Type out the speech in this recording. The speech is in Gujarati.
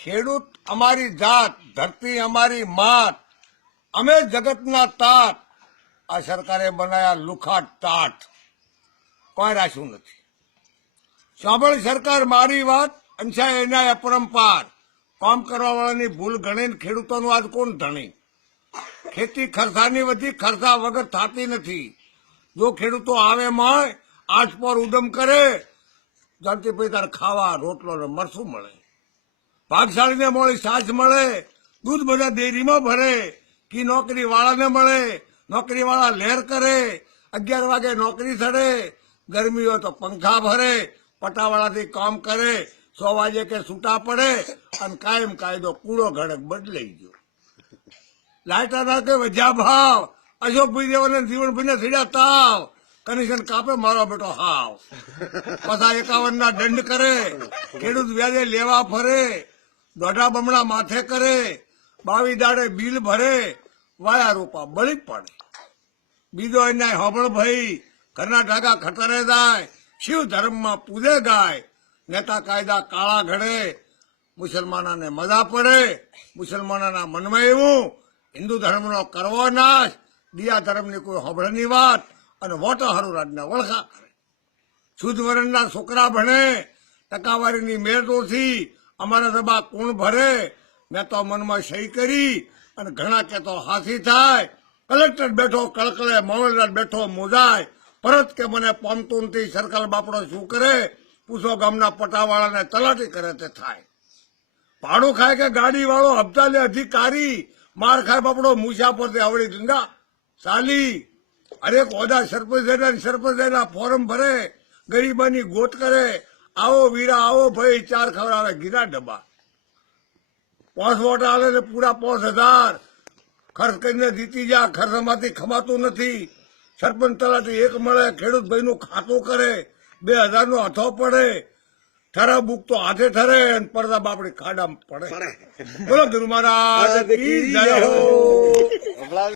ખેડૂત અમારી જાત, ધરતી અમારી માત, અમે જગતના તાત. આ સરકારે બનાયા લુખા ટાટ, કોઈ રાખ્યું નથી. સાંભળ સરકાર મારી વાત, અંશાય એના અપરંપાર. કામ કરવા વાળાની ભૂલ ગણીને ખેડૂતોનું આજ કોણ ધણી? ખેતી ખર્ચાની વધી, ખર્ચા વગર થતી નથી. જો ખેડૂતો આવે માં આઠ પર ઉદમ કરે, જાણતી પછી તારે ખાવા રોટલો ને મરસું મળે, ભાગશાળીને મોડી છાશ મળે, દૂધ બધા ડેરીમાં ભરે, કી નોકરી વાળાને મળે, નોકરી વાળા લહેર કરે, 11 વાગે નોકરી ચડે, ગરમી હોય તો પંખા ભરે, પટાવાળાથી કામ કરે, 100 વાગે કે છૂટા પડે, અને કાયમ કાયદો કૂડો ઘડક બદલાઈ ગયો. લાઇટાના કે વધ્યા ભાવ, અશોકભાઈ દેવાને જીવનભાઈને સીડા તાવ, કમિશન કાપે મારો બેટો હાવ. પાછા 51 ના દંડ કરે, ખેડૂત વ્યાજે લેવા ફરે, દોઢા બમણા માથે કરે, 22 દાડે બિલ ભરે, વાયા રૂપા બળી પડે. બીજો અન્યાય હોબળ ભાઈ, ઘરના ઢાકા ખતરે જાય, શિવ ધર્મમાં પૂજે ગાય, નેતા કાયદા કાળા ઘડે, મુસલમાનોને મજા પડે, મુસલમાનોના મનમાં એવું, હિન્દુ ધર્મનો કરવો નાશ, દિયા ધર્મની કોઈ હોબળની વાત, અને વોટો હારું રાજના વળખા કરે. શુદ્ધ વર્ણના છોકરા ભણે, ટકાવારીની મેર ઓછી, અમારા સભા કોણ ભરે, મેં તો મનમાં સહી કરી, અને ઘણા કહેતો હાથી થાય. કલેક્ટર બેઠો કળકળે, મામલતદાર બેઠો મોજાય, પરત કે મને પામતું નથી, સરકાર બાપડો શું કરે, પૂછો ગામના પટાવાળાને તલાટી કરે તે થાય. ભાડું ખાય કે ગાડી વાળો, હપ્તા લે અધિકારી, માર ખાય બાપડો મૂછા પરથી આવડી ગંગા સાલી. હરેક હોદ્દા સરપંચના ફોરમ ભરે, ગરીબાની ગોત કરે, આવો વીરા આવો ભાઈ, 4 ખવડાવે ગીરા ડબ્બા. 5 વોટ આવે ને પૂરા 5000 ખર્ચ કરીને જીતી જા, ખર્ચમાંથી ખમાતું નથી. સરપંચ તલાટી એક મળે, ખેડૂત ભાઈનું ખાતું કરે, 2000 નો હથો પડે, ઠરા બુક તો હાથે ઠરે, પડદા બાપડી ખાડામાં પડે. બોલો ગુરુ મહારાજ કી જય હો.